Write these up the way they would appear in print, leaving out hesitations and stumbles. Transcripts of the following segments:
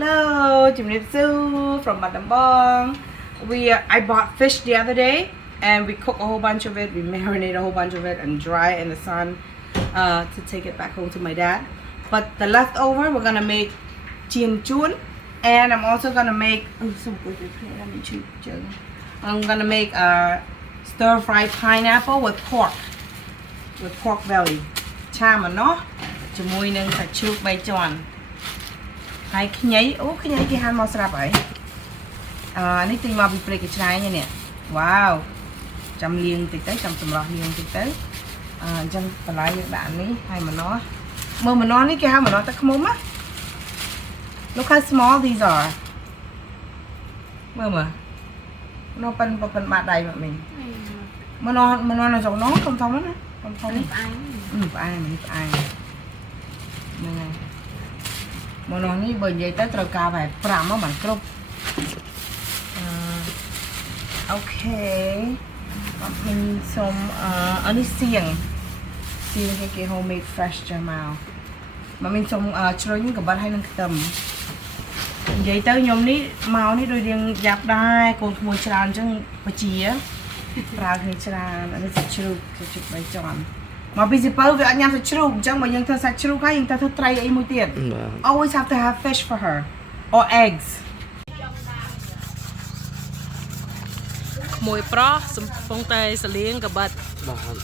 Hello, Jimnitsu from Battambang. I bought fish the other day and we cook a whole bunch of it. We marinate a whole bunch of it and dry it in the sun to take it back home to my dad. But the leftover, we're gonna make chiên chuan, and I'm also gonna make. I'm gonna make a stir-fried pineapple with pork belly. ឆាម្នោះជាមួយនឹងសាច់ជ្រូក3ជាន់ហើយខ្ញីខ្ញីគេហាន់មកស្រាប់ហើយនេះទិញមកពីព្រៃកញ្ច្រែងនេះវ៉ាវចាំលាងតិចទៅចាំសម្រោះលាងតិចទៅអញ្ចឹងបន្លែយើងដាក់នេះហើយម្នោះមើលម្នោះនេះគេហៅម្នោះទឹកឃ្មុំណា Look how small these are មើលនោះប៉ិនបាត់ដៃមកមិញម្នោះនៅtrong nóធំៗណាធំនេះផ្អែមផ្អែមហ្នឹងហើយម្នោះនេះបើនិយាយទៅត្រូវការប្រហែល5មកបានគ្រប់អូខេអត់មានសុំអានេះសៀងគេ homemade fresh ចាមកមានសុំជ្រុញកបិតហើយនឹងខ្ទឹមនិយាយទៅខ្ញុំនេះមកនេះដូចរៀងយ៉ាប់ដែរកូនក្មួយច្រើនអញ្ចឹងបជាប្រើគ្នាច្រើនអានេះសាច់ជ្រូក3ជាន់មកពីសិពៅវាអត់ញ៉ាំសាច់ជ្រូកអញ្ចឹងបើយើងធ្វើសាច់ជ្រូកហើយយើងទៅធ្វើត្រីអីមួយទៀត Always have to have fish for her or eggs ក្មួយប្រុសសំពងតែសលៀងកបិតបាទ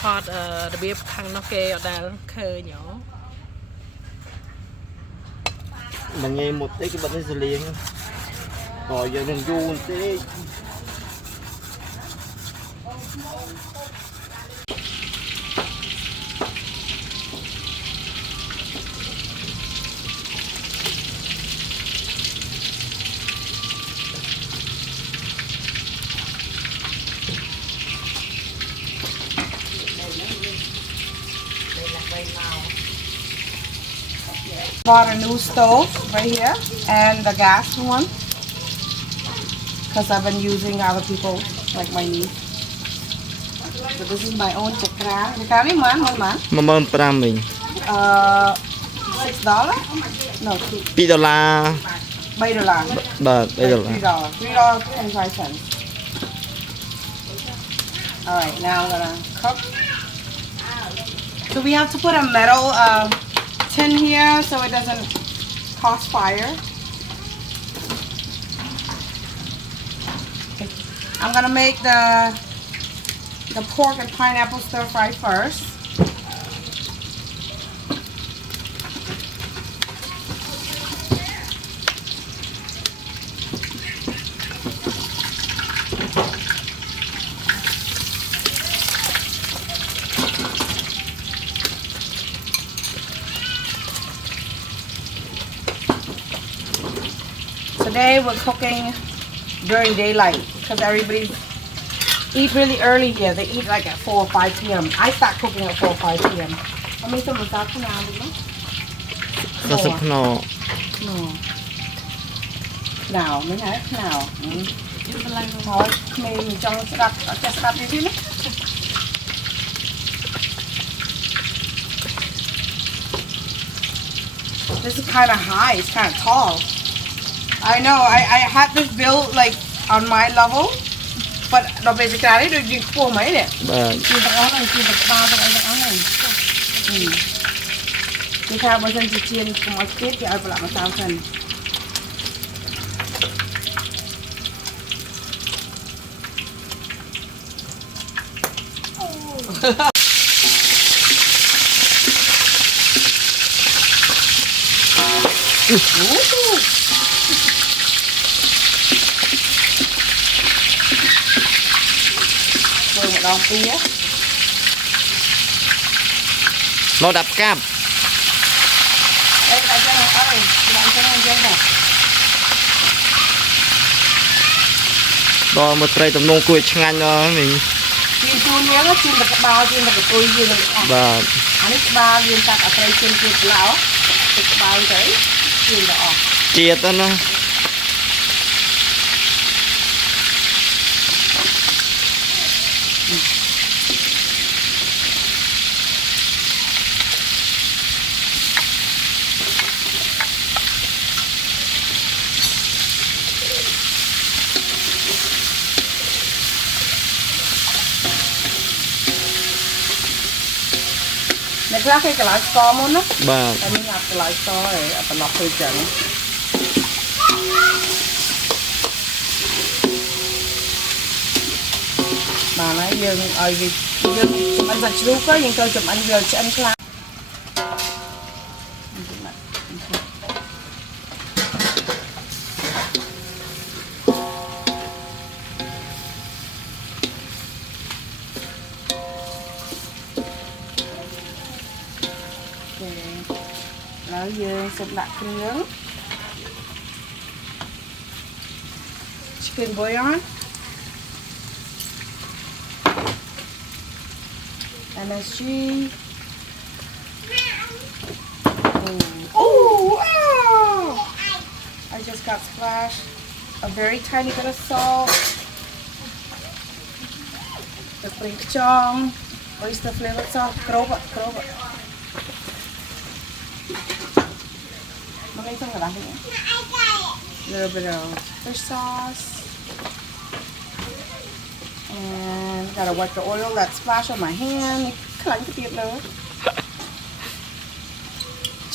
ថតរបៀបខាងនោះគេអត់ដែលឃើញហ៎មួយងាយមុតទេគេបិទនេះសលៀងក៏យើងនឹងយូរបន្តិច Bought a new stove right here and the gas one because I've been using other people like my niece. So this is my own chakra. Chakra ni man? $1,500. No, $2. $3. But $3.25. Alright, now I'm gonna cook. So we have to put a metal tin here so it doesn't cause fire. Okay. I'm gonna make the pork and pineapple stir fry first. Today we're cooking during daylight because everybody eat really early here. They eat like at 4 or 5 p.m. I start cooking at 4 or 5 p.m. I mean, some of that now, no. Now, now. Thôi, mình trong đập như thế này. This is kind of high. It's kind of tall. I know. I had this built like on my level, but nó về cái đấy được gì khô mấy nè. Chỉ được áo này, chỉ được ba được áo này. Cái thao bây giờ chỉ chiên cùng một chút thì ai phải làm một sao phần. Rồi một đòn tía. Nó đập cam. Đây là cho nó ơi, bạn cho nó dân này. Rồi một tray tầm nông cùi chanh đó mình. Chiên chuối miếng á, chiên được cái bao, chiên được cái cùi chiên được cái. Vâng. Anh ấy ba viên tạc ở tray chiên chiên lão. Cái bao đấy, chiên được. Chia đó nó. អ្នកខ្លះគេកន្លៃស្ករមុនណា បាទ តែនេះអត់កន្លៃស្ករទេអត់ប្រឡប់ធ្វើចឹងបាទហើយយើងឲ្យវាយើងចំអិនសាច់ជ្រូកទៅយើងត្រូវចំអិនវាឆ្អិនខ្លាំងแล้วយើងសូមដាក់គ្រឿង chicken bouillon MSG I just got splashed a very tiny bit of salt the flake chong oyster flavor sauce គ្របគ្របមកនេះទៅកន្លះនេះ little bit of fish sauce and gotta wipe the oil that splash on my hand ខ្លាញ់ទៅទៀតលើ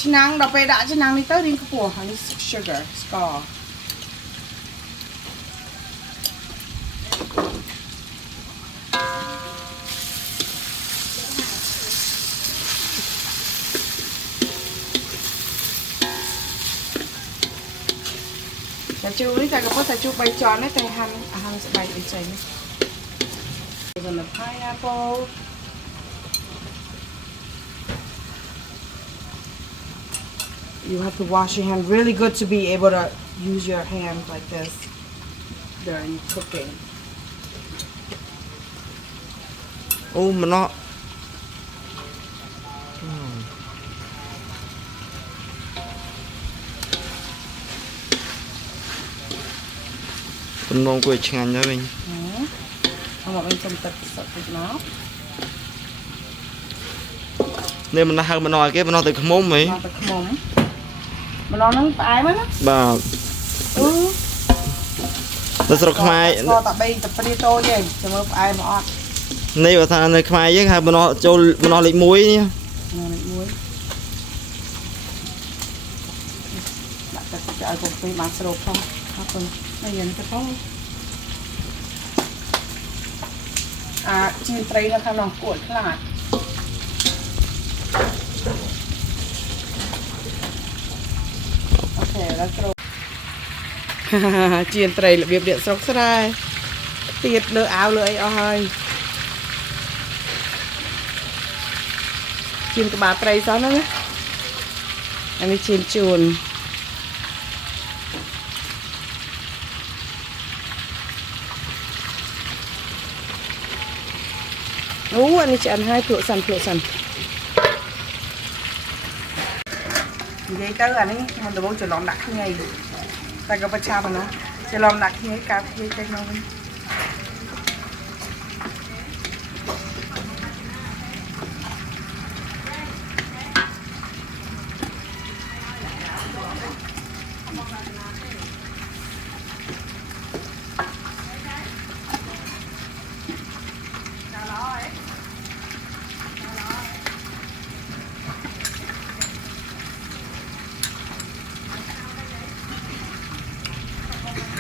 ឆ្នាំងដល់ពេលដាក់ឆ្នាំងនេះទៅរៀងខ្ពស់ហើយនេះ sugar ស្ករសាច់ជ្រូកនេះតែក៏ប៉ុន្តែសាច់ជ្រូក3ជាន់ទេតែហាន់ស្បែកអីចេញ and the pineapple you have to wash your hand really good to be able to use your hand like this during cooking អូម្ណោះទំនងគួរឆ្ងាញ់ដែរវិញ เอามาเป็นส้มตำสดติดน้ำ នេះមិនហៅម្ណោះគេម្ណោះទៅខ្មុំហី มาเป็นขมมันนอนนั่งตายมั้ยนะ បាទ នៅស្រុកខ្មែរ ស្ករតា3តាព្រីតូចឯងចាំមើលផ្អែមអត់ នេះបើថានៅខ្មែរយើងហៅម្ណោះចូលម្ណោះលេខ1នេះ មួយដាក់ទឹកទៅឲ្យកុំពេកបានស្រូបផងអត់ទៅហើយយ៉ាងទៅផងជីត្រីនៅខាងនោះគួរខ្លាចអូខេแล้วគ្រូ จีนត្រីរបៀបរៀបស្រុកស្រែទៀតលើអាវលើអីអស់ហើយជៀនក្បាលត្រីសោះហ្នឹងណាអានេះជៀនជួនអូអានេះឆ្អិនហើយភ្លក់សិននិយាយទៅអានេះមិនដំបូងច្រឡំដាក់ខ្ញីតែក៏ប្រឆាំហ្នឹងច្រឡំដាក់ខ្ញីកាប់ខ្ញីចេញមកវិញ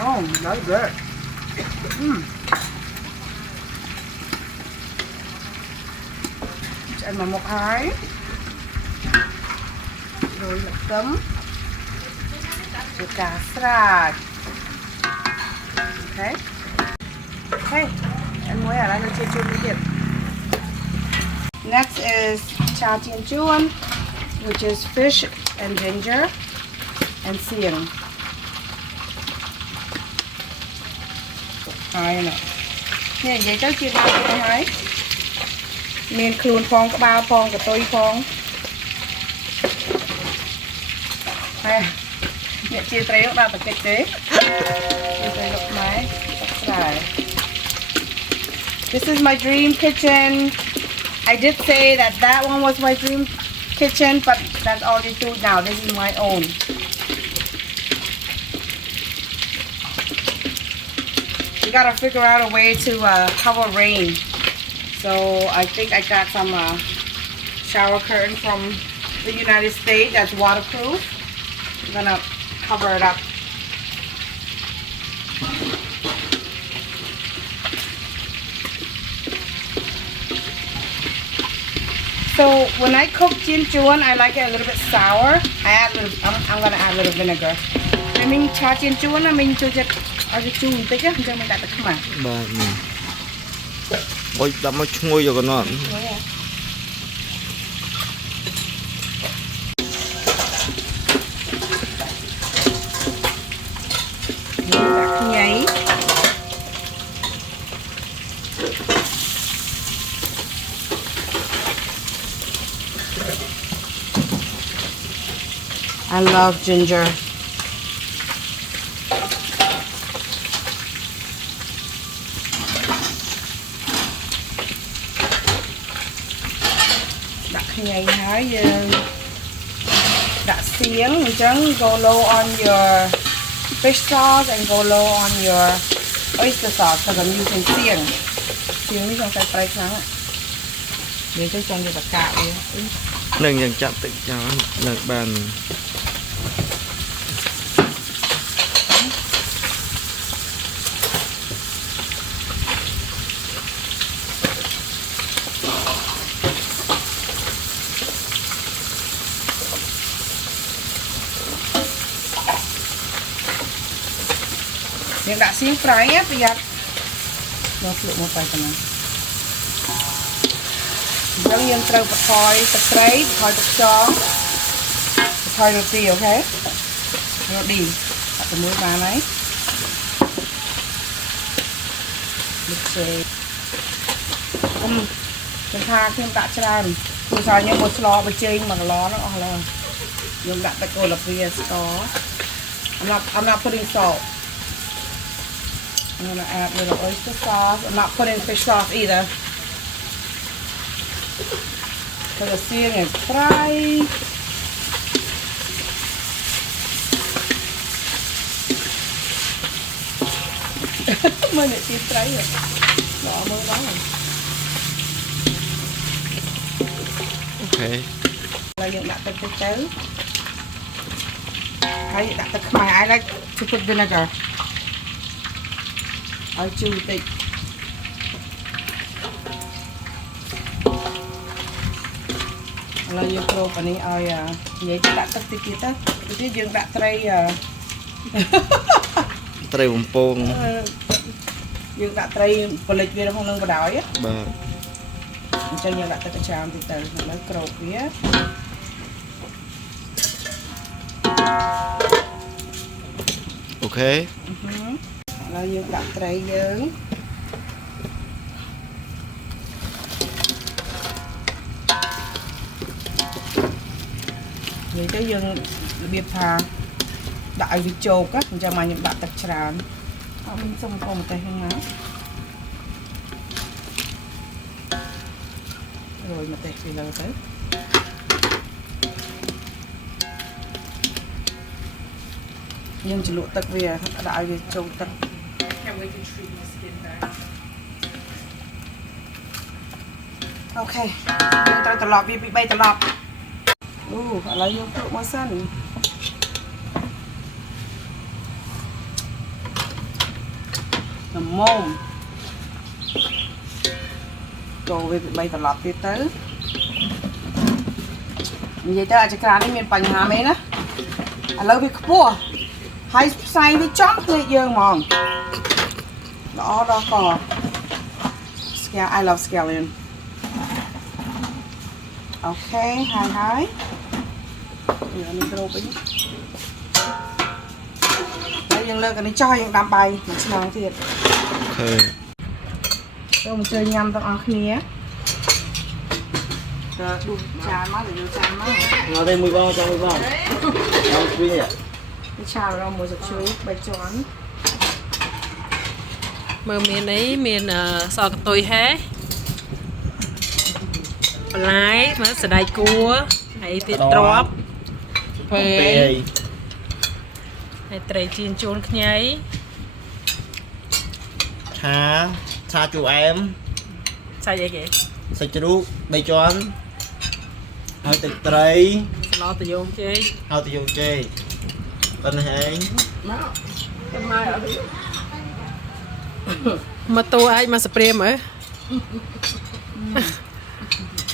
Oh, that's good. Ăn mà một hai. Rồi là cấm. Rồi cà srad. Okay. Okay. Anh mới ở đây nó chia chuông đi tiếp. Next is cha chiên chuan, which is fish and ginger and sieng. Hai nè. Nè vậy tới chia ba cái hai. Miền khuôn phong có ba phong cái tôi phong. Hai. Nè chia tre nó ba tập kịch đấy. Chia tre lục máy. This is my dream kitchen. I did say that that one was my dream kitchen, but that's all you do now. This is my own. We gotta figure out a way to cover rain. So I think I got some shower curtain from the United States that's waterproof. I'm gonna cover it up. So when I cook chin chuan, I like it a little bit sour. I'm gonna add a little vinegar. I mean, cha chin chuan, I mean, cho chật ở cái chuông tí chứ, cho mình đặt được không à? Bà ôi đã mới chui rồi con nó. Đặt nhảy. I love ginger. Đặt nhảy hái đặt xiếng chẳng go low on your fish sauce and go low on your oyster sauce because I'm using xiếng. Xiếngนี่ต้องใส่ไปครั้งเดี๋ยวจะจงอยู่กับกะเลย Nâng dần chặt tự cho nâng bàn. Yang tak siang fry ya, biar nó lụa một vài tầng. Giống như trâu bạch khói, bạch trái, khói bạch chó, khói roti, ok? Roti, đặt cái muối vào này. Được rồi. Mình tha thêm tạ tràn. Mình sao như một lò bạch chênh mà lò nó là dùng đặt bạch cô là bia có. I'm not putting salt. I'm gonna add a little oyster sauce. I'm not putting fish sauce either. So the seeing is fried. Mình lại tìm fried rồi. Đó mới đó rồi. Ok. Là những đặt tới tới. I đặt tới I like to put vinegar. I chew it. Là dương pro này ai vậy đặt tất cả kita, itu dương đặt tray Tray bông pong. Dương đặt tray polit về không nâng vào đói á. Bà. Cho dương đặt tất cả chạm thì từ nó pro phía. Ok. Là dương đặt tray dương. Vậy chứ dương biệt thà đại vị chột á, cho mà những bạn tập tràn. Mình xong còn một tay hăng á. Rồi một tay thì lờ tới. Nhưng chỉ lụa tật về đại vị chột tật. Ok, dương tay tật lọp, bị bay tật lọp. Lấy vô phụ mua sân. Nằm mồm. Rồi về bay tật lọp tiếp tới. Vậy ta cho cái này mình bánh hà mấy ná. Lấy về khắp hay xay với chóc thì dương mòn. Đó đó còn. I love scallion. Ok, hai. Giờ mình đồ bánh. Đây dừng lơ cái này cho những đám bay mà chứ nóng thiệt. Ok. Rồi mình chơi nhầm tao ăn khía. Rồi đun tràn má để vô tràn má. Ngồi đây 10 bao cho 10 bao. Không quý nhỉ. Cái trà rồi một giật chuối bạch chón. Mơ miền ấy miền sò cái tôi hé. Lái mà sẽ đai cua hay thịt trộp phê hay tray chiên chôn nhảy Cha chú em sao vậy kìa sao chú đu bay chón ហើយទឹកត្រី ស្លោតយងចេក ហើយទៅយកចេកប៉ុណ្ណេះឯង មកតួឯងមកសព្រាមហ៎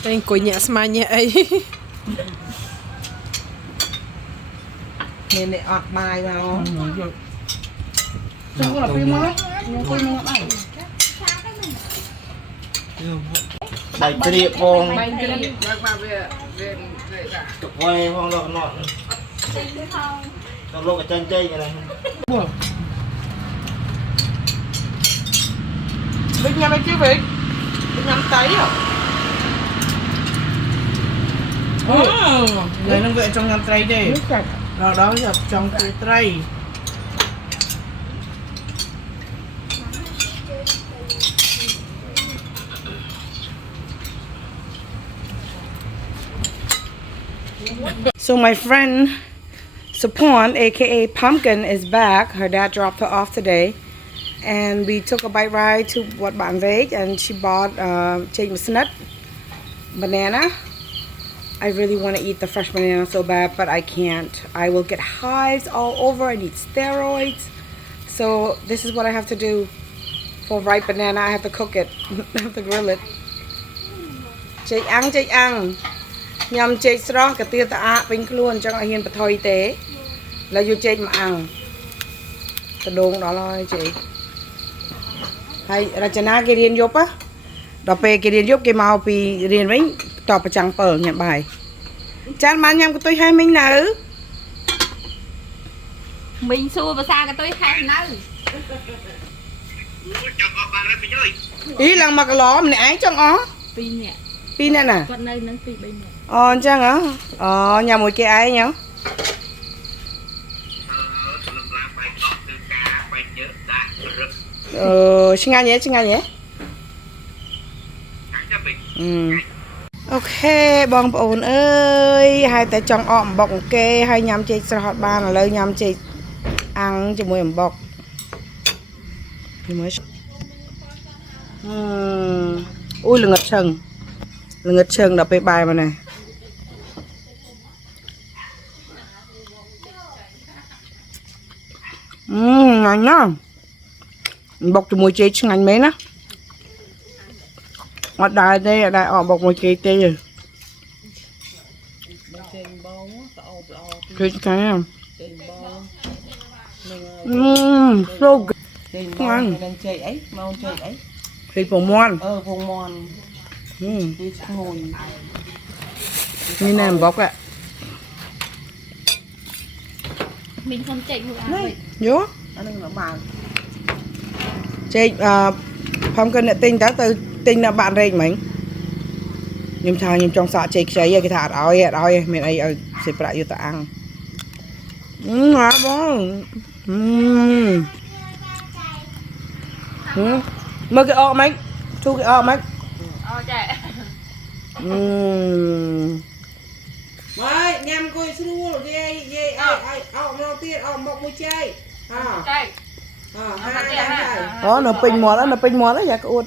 តែអង្គុយញាក់ស្មាញ់អី នេះអត់បាយមកចង់ទៅពីមកខ្ញុំគួយមកបាយ បាយជ្រាបផង បាយគ្រីបើមកវា ទុកໄว้ផងដល់កណត់ដល់លោកអាចារ្យចេកណា Bích nhâm ấy chứ Bích. Bích nhâm tấy à? Người nâng vệ trong nhâm tây đi. Rồi đó nhập trong cái tray. So my friend Sapon, aka Pumpkin, is back. Her dad dropped her off today. And we took a bike ride to Wat Ban Veg, and she bought nut banana. I really want to eat the fresh banana so bad, but I can't. I will get hives all over. I need steroids. So this is what I have to do for ripe banana. I have to cook it. I have to grill it. Chek ang. Nhằm chek sro cái tia ta pin luôn cho hiền bật thôi tế. Là vô chek mà ăn. Cái đồn đó là chị. ហើយរចនាគេរៀនយប់ដល់ពេលគេរៀនយប់គេមកពីរៀនវិញតបប្រចាំង7ញ៉ាំបាយចានបានញ៉ាំកន្ទុយហើយមិញនៅ មិញសួរភាសាកតុយខែនៅ អីឡើងមកកន្លម្នាក់ឯងចង់អស់ 2 នាក់ 2នាក់ណា គាត់នៅនឹង 2 3 នាក់ អូអញ្ចឹងហ៎អូញ៉ាំមួយគេឯងហ៎ឆ្ងាញ់ហ៎អូខេបងប្អូនអើយហើយតែចង់អកអំបុកគេហើយញ៉ាំចេកស្រស់អត់បានឥឡូវញ៉ាំចេកអាំងជាមួយអំបុកមើលអូយល្ងឹតឈឹងដល់ពេលបាយមកនេះញ៉ាំណាអំបុកជាមួយចេកឆ្ងាញ់មែនណាអត់ដែរទេអត់ដែរអកបុកមួយគេទេចេកកាយso good ចេកបងនឹងចេកអីមកចេកអីចេកពងមាន់ពងមាន់ទីឈ្ងុយនេះណែអំបុកạ មានខ្ញុំចេកមួយអាវិញ យោអានឹងបានចេកផំកិនអ្នកទិញទៅទិញនៅបាក់រែកមិញខ្ញុំថាខ្ញុំចង់សាកចេកខ្ចីគេថាអត់ឲ្យមានអីឲ្យសេប្រាក់យកទៅអាំងណាបងមើលគេអកមិនទូគេអកមិន អូចា មកញ៉ាំគួយស្រួលយាយអកមកទៀតអកមកមួយចេកចេកអូនៅពេញមាត់យ៉ាក្អួត